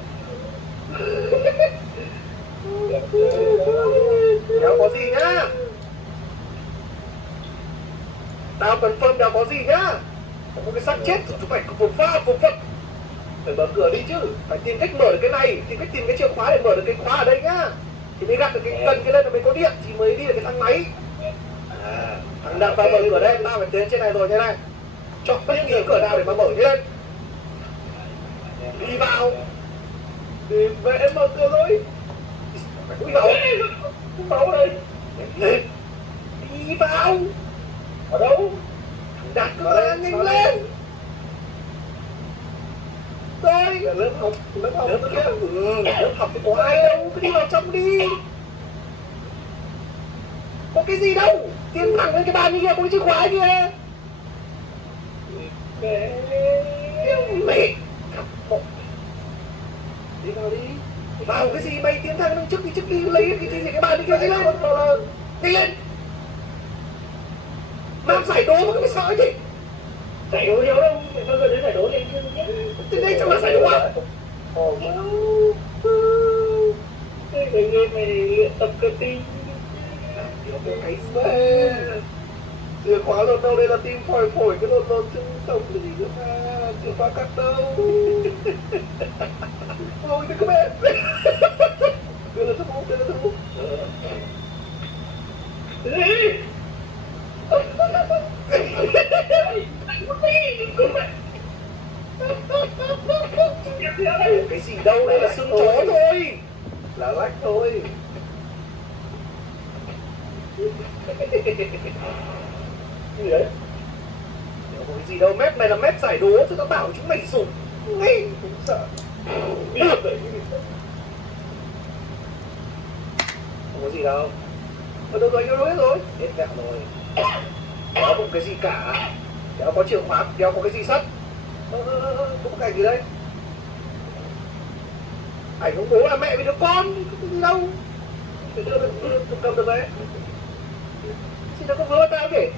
Đéo có gì nhá. Tao confirm đéo có gì nhá. Có cái xác chết rồi chúng mày phục pha phục phật. Phải mở cửa đi chứ. Phải tìm cách mở được cái này. Tìm cách tìm cái chìa khóa để mở được cái khóa ở đây nhá. Thì mới gạt được cái cần cái lên là mới có điện. Thì mới đi được cái thang máy. Thằng đạp vào mở cửa đây. Tao phải tiến trên này rồi thế này. Chọn bất kỳ cửa nào để mà mở lên. Đi vào. Tìm vẽ mở cửa rồi. Ui vào. Máu đây. Lên. Đi vào. Ở đâu? Đặt cửa ra nhanh lên. Rồi. Lớp học kia. Lớp học thì có ai đâu. Cứ đi vào trong đi. Có cái gì đâu. Tiến thẳng lên cái bàn kia có cái chìa khóa kia. Mẹ. Đi vào đi. Vào cái gì mày tiến thẳng lên trước đi lấy cái bàn kia nhanh lên. Nhanh lên. Làm giải đố mà cái sợ gì. Giải đố nhiều đâu. Bao giờ đến giải đố thì Từ đây chẳng là giải đố à. Mày luyện tập cơ tim. Cái Mê. Chìa khóa lột đâu, đây là tim phổi cái lột chứ sống cái gì nữa mà. Chìa khóa cắt đâu. Ôi đừng có mẹ. Đây là thuốc hút, đây là thuốc hút. Đi. cái gì đâu, đây là xương chó thôi. Là lách thôi. Gì đấy? Không có cái gì đâu, mép này là mép giải đố chứ tao bảo chúng mày dùng ngay cũng sợ. Không có gì đâu. Được rồi, yêu hết rồi. Hết vẹo rồi. Đéo có cái gì cả. Đéo có chìa khóa, đéo có cái gì sắt. Có cái ảnh gì đây? Ảnh ông bố là mẹ với đứa con, cái gì đâu. Phải đưa cầm được đấy. Xin nó có vỡ tao kể.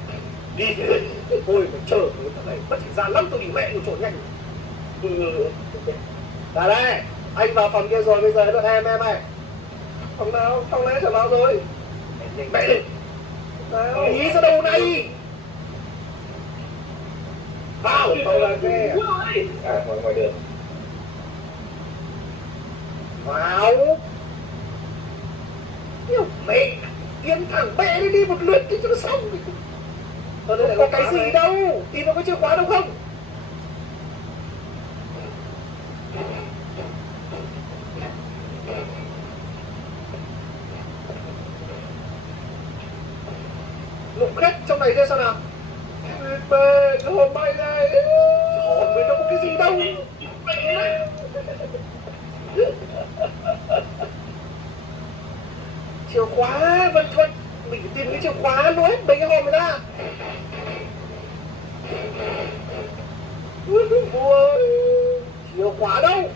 Đi thôi mà chờ cái thằng này mất thời gian lắm, tôi đi mẹ nhiều chỗ nhanh. Ra đây, anh vào phòng kia rồi, bây giờ đợi em này. Phòng nào? Phòng nãy chẳng vào rồi. Mẹ đi. Ý ra đâu này? Vào phòng là kia. À, ngoài đường. Vào. Yêu mẹ. Tiến thẳng bẹ đi một lượt thì cho nó xong. Không có cái gì đâu. Tìm nó có chìa khóa đâu không? Lục khách trong này ra sao nào? Bê, cái hồn bay này. Hồn với nó có cái gì đâu. Chìa khóa, vân vân. Mình phải tìm cái chìa khóa luôn hết mấy cái hồn người ta. Ôi, chìa khóa đâu?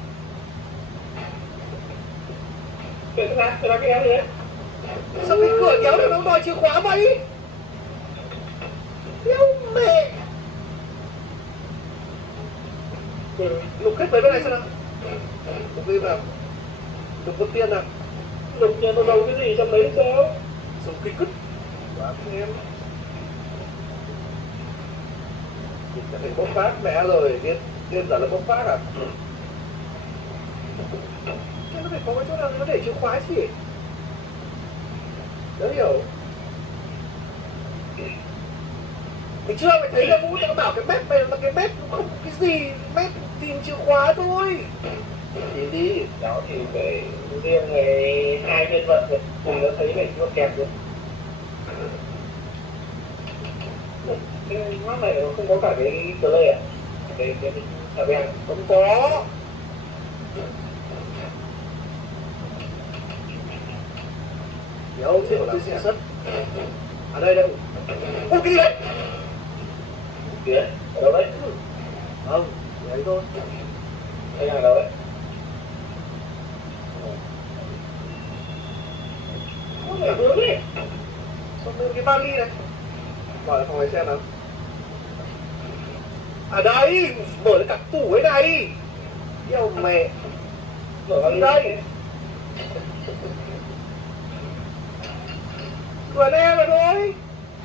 Cái cái kéo gì đấy? Sao cái cửa kéo này nó đòi chìa khóa vậy? Yêu mẹ. Lục khách với bên này xem nào. Lục đi vào. Lục có tiền nào. Lục nhà nó đâu cái gì trong đấy sao? Sống kinh cứt. Quá em. Cái thành bốc phát mẹ rồi, điên giả là bốc phát à? Thế nó phải có cái chỗ nào nó để chìa khóa chứ. Đỡ hiểu. Mày chưa mày thấy là Vũ tao bảo cái mép này là cái mép không cái gì, mép tìm chìa khóa thôi. Đi đi, đó thì phải riêng về hai nhân vật rồi, cùng nó thấy mình nó kẹp rồi. Cái mắt này không có cả cái play à? Cái ở bên Không có. Hiểu chưa làm gì sất. Ở đây đây. Ôi cái gì đấy? kia ở đâu đấy? Không, đấy thôi. Đây là đâu đấy? Không phải hướng đi. Xong đưa cái vali này. Gọi lại phòng lái xe nào. À đây, mở cái cặp tủ ấy này. Yêu mẹ. Mở vào Đi đây. Vừa nè mà thôi.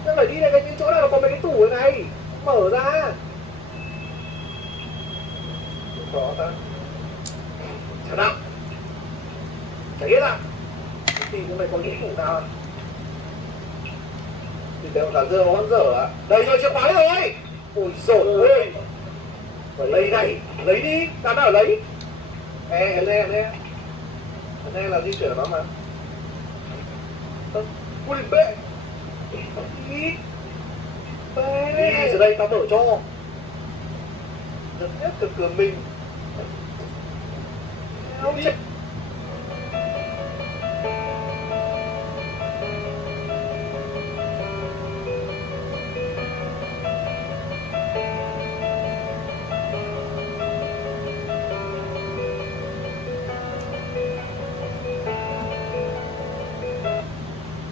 Nó phải đi này cái chỗ nào có mấy cái tủ này này. Mở ra. có ta. Chả nào. Chả biết à. Tìm cho mày có những tủ nào. Thì đều cả dưa món dở ạ. Đây rồi chìa khóa rồi. Ôi dồi ơi. Lấy này, lấy đi. Ta nào lấy. Em nghe là di chuyển nó mà. Ui bệ. Đi. Đi rồi đây tao mở cho. Rất nhất cực cường mình. Không chết.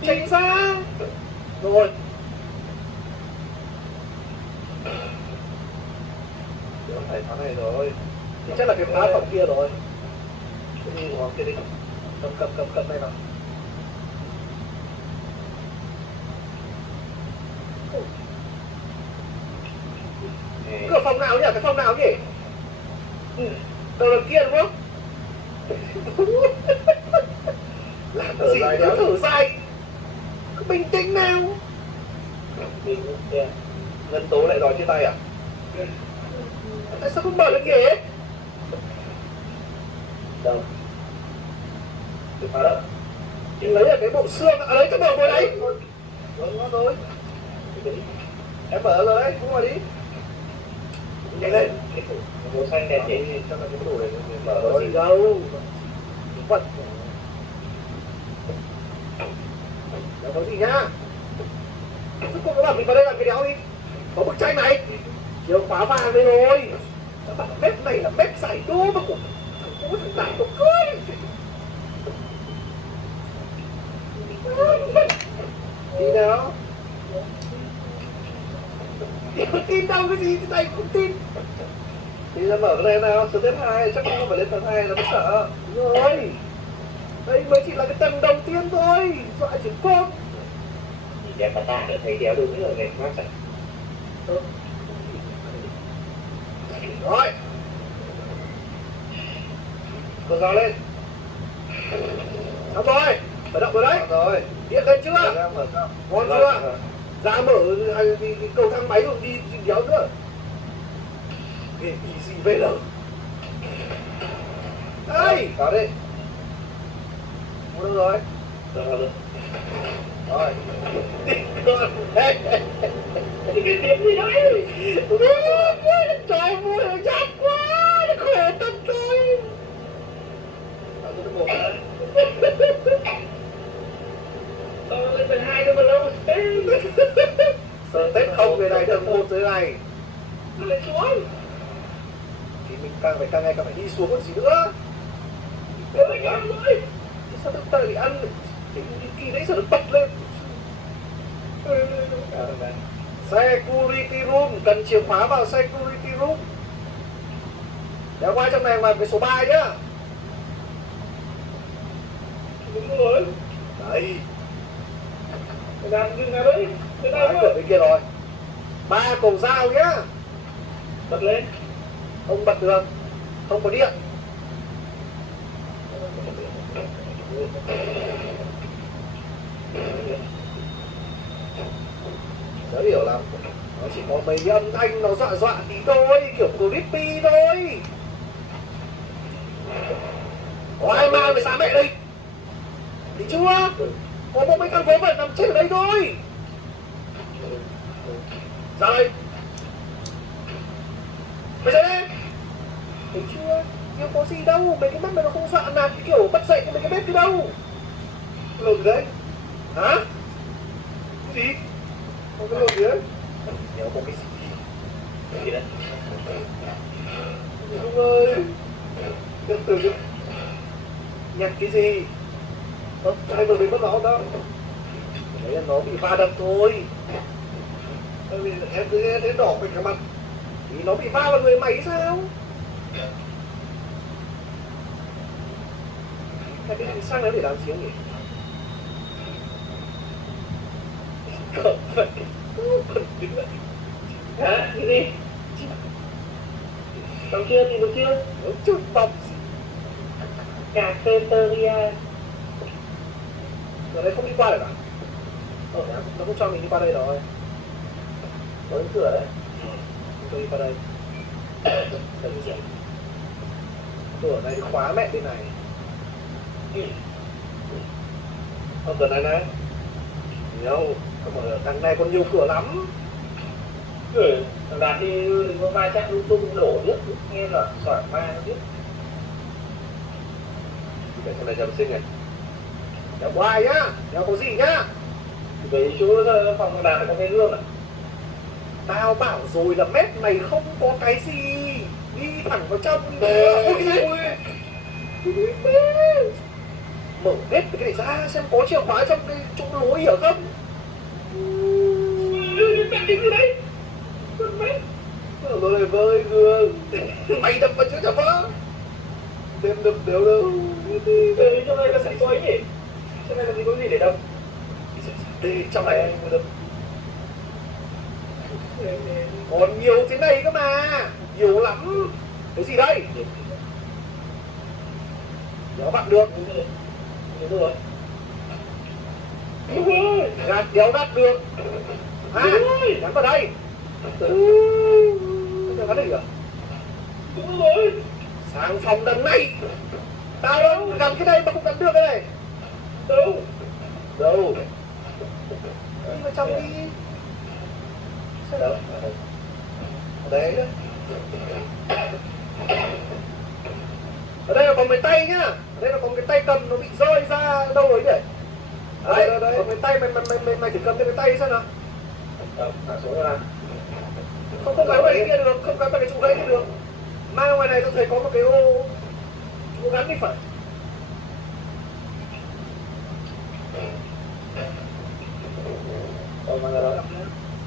Tránh ra. Rồi. Nó phải tháng này rồi. Thì chắc là cái phá phòng kia rồi. Cái gì của kia đi. Cầm này nào. Cửa phòng nào nhỉ? Cái phòng nào nhỉ? Đầu lần kia đúng không? Làm Thở gì dài nữa đó. thở dài. Cứ bình tĩnh nào. Mình kia. Ngân tố lại đòi chia tay à? Tại sao không mở được nhỉ? Đâu? Thì phá đó. Thì lấy ở cái bộ xương. À lấy cái bộ rồi đấy. Đúng nó rồi. Em mở rồi đấy, không mà đi. Nhanh lên. Cái màu xanh đẹp nhỉ? Chắc là cái tủ này mở Có rồi. gì đâu. Vật. Đâu có gì nhá. Chứ cô có bảo mình vào đây làm cái đéo đi. Có bức tranh này. Chìa khóa vàng đây rồi. Các bạn bếp này là bếp giải đô mà của thằng đại nó cưới. Đi nào. Không tin đâu cái gì, cái này không tin. Thì ra mở cái này nào, số tiếp 2, chắc không phải lên tầng 2 là mới sợ. Rồi. Đây mới chỉ là cái tầng đầu tiên thôi. Dọa chỉ con. Thì đẹp bà ta đã thấy đéo đúng rồi này, mát sạch. Rồi. Con dao lên. Xong rồi. Khởi động rồi đấy. Rồi. Điện lên chưa? Ra mở sao? Ngon chưa? Ra mở cái cầu thang máy rồi đi đéo nữa. Cái gì về đâu? Đây. Vào đi. Mua đâu rồi? Rồi. Rồi. Cái tiếp gì đấy? Trời mua được chắc quá. Nó khổ tâm tôi. Vào cho nó một. Lên tầng 2 thôi mà lâu. Sợ Tết không người này tầng 1 dưới này. Nó lên xuống. Thì mình càng ngày càng phải đi xuống còn gì nữa. Ôi anh ơi. Sao tôi tay bị ăn? Cái kỳ đấy sao nó bật lên. Security room, cần chìa khóa vào security room. Đéo qua trong này vào cái số 3 nhá. Đúng rồi. Đấy. Cái đang dừng ra đấy. Cái Đấy, đang cửa bên kia rồi. 3 cầu dao nhá. bật lên. Không bật được. Không có điện. Đã hiểu lắm. Nó chỉ có mấy âm thanh nó dọa tí thôi. Kiểu creepy thôi. Có ai mang về xá mẹ đây? Thì chưa? Có một mấy căn vớ vẩn nằm chết ở đây thôi. Ra đây. Mày ra đây. thấy chưa, yêu có gì đâu, mấy cái mắt mày nó không sợ nạt cái kiểu bắt dậy mấy cái bếp kia đâu. lột gì đấy? Hả? Cái gì? Không cái lột gì đấy? Nếu có cái gì đấy? Đúng ơi. Tiếp từ cái Nhặt cái gì? anh vừa bị mất máu đó. Đấy là nó bị va đập thôi. Tại vì em cứ nghe thấy đỏ bên cả mặt. Thì nó bị va vào người mày sao? Cái xăng nó để làm gì nhỉ? Không phải. Còn đứng lại. Hả? Cái gì? Đâu chưa? Tìm được chưa? Nó chút bọc. Cafeteria. Ở đây không đi qua được à? Nó không cho mình đi qua đây rồi. Có cái cửa đấy. Không cho đi qua đây. Đợi đi xem. Cửa này khóa mẹ bên này. Không cần này này. Nhiều. Đằng này còn nhiều cửa lắm. Cửa thằng Đạt đi đừng có vai chắc lung tung đổ nước. Nghe là sỏi ma nó biết. Để trong này chăm xích này. Đéo có ai nhá. Đéo có gì nhá. Về chỗ phòng thằng Đạt là có cái gương à? Tao bảo rồi là mép này không có cái gì. Đi thẳng vào trong đi. Ôi cái gì? Mở hết cái này ra xem có chìa khóa trong cái chỗ lối ở không. Mẹ đi cái đấy. Con mẹ. Rồi lại vơi gương. Mày đập vào chỗ chả vỡ. Đêm đập đều đâu. Về trong này là sẽ có ấy nhỉ? Trong này là gì có gì để đập? Đi trong này Anh vừa đập. còn nhiều thế này cơ mà. Nhiều lắm. Cái gì đây? Đéo vặn được. Đúng rồi. Gạt đéo gạt được. À, gắn vào đây. Gắn vào đây à? Đúng rồi. Sang phòng đằng này. Tao đâu gắn cái đây mà không gắn được cái này. Đâu? Đâu? Đi vào trong đi. Sao đâu? Đấy. Ở đây là còn cái tay nhá. Ở đây là còn cái tay cầm nó bị rơi ra đâu rồi nhỉ? Đấy, còn cái tay mày chỉ cầm cái tay xem nào. Thả xuống ra. Không gắn vào cái kia được, không gắn vào cái trụ gãy kia được. Mang ngoài này tôi thấy có một cái ô chỗ gắn đi phải.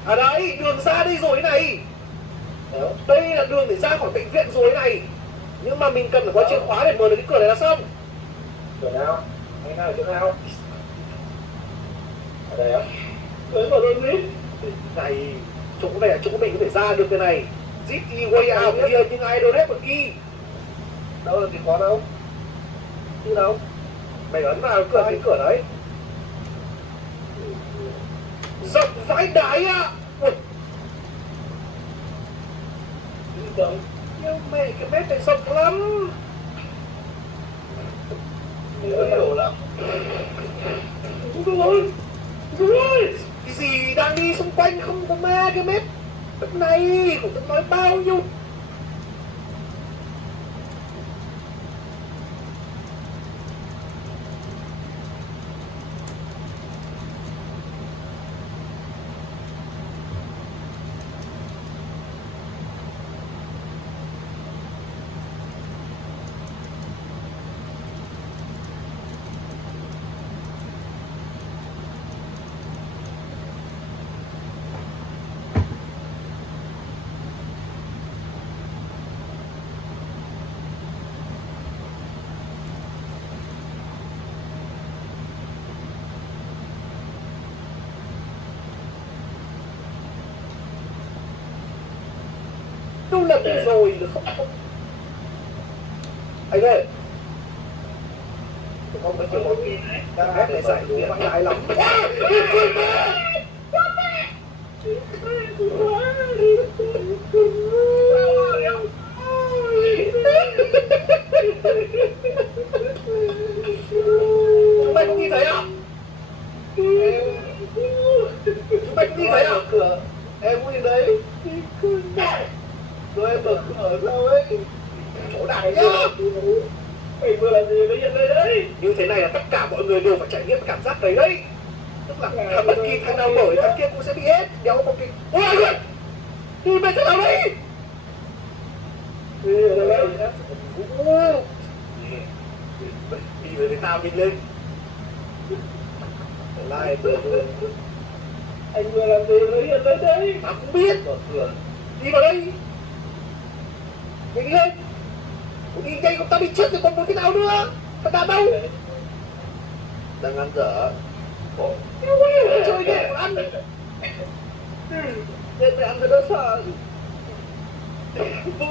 À đấy, đường ra đây rồi này. Đây là đường để ra khỏi bệnh viện rồi này. Nhưng mà mình cần phải có chìa khóa để mở được cái cửa này là xong. Cửa nào? Anh nào ở chỗ nào? Ở đây á? Đấy mở đường gì? Này, chỗ này là chỗ mình có thể ra được cái này. Zip e way out here nhưng I don't have a key. Đâu là chìa khóa đâu? Chứ đâu? Mày ấn vào cửa cái cửa đấy. Rộng vãi đái ạ. Ui. Rộng. Nhưng mẹ cái mét này rộng lắm. Nhiều lắm. Đúng rồi. Đúng rồi. Cái gì đang đi xung quanh không có ma cái mét đất này. Của tôi nói bao nhiêu. Đâu lần rồi là không. Anh ơi, không có chuyện gì này. Mét này giải đủ vãi đái lắm. Chúng mày không nhìn thấy à? Chúng mày không nhìn thấy à? Cửa. Em cũng nhìn đấy. Rồi em mở cửa sao ấy? chỗ đảng nhá. Mày vừa làm gì với nhân đây đấy? Như thế này là tất cả mọi người đều phải trải nghiệm cảm giác đấy đấy. Tức là bất kỳ thằng nào mở thằng kia cũng sẽ bị hết. Đéo một cái. Ôi ơi, đi về thế nào đấy? Đi ở đây. Đi về với tao đi lên. Lại vừa Anh vừa làm gì với nhân đây đấy? tao cũng biết. Đi vào đây. Mình lên. Đi nhanh không tao bị chết rồi còn muốn thế nào nữa? Thằng đàn đâu? Đang ăn dở. Chơi game còn ăn. Lên mày ăn rồi đó sợ. Vũ.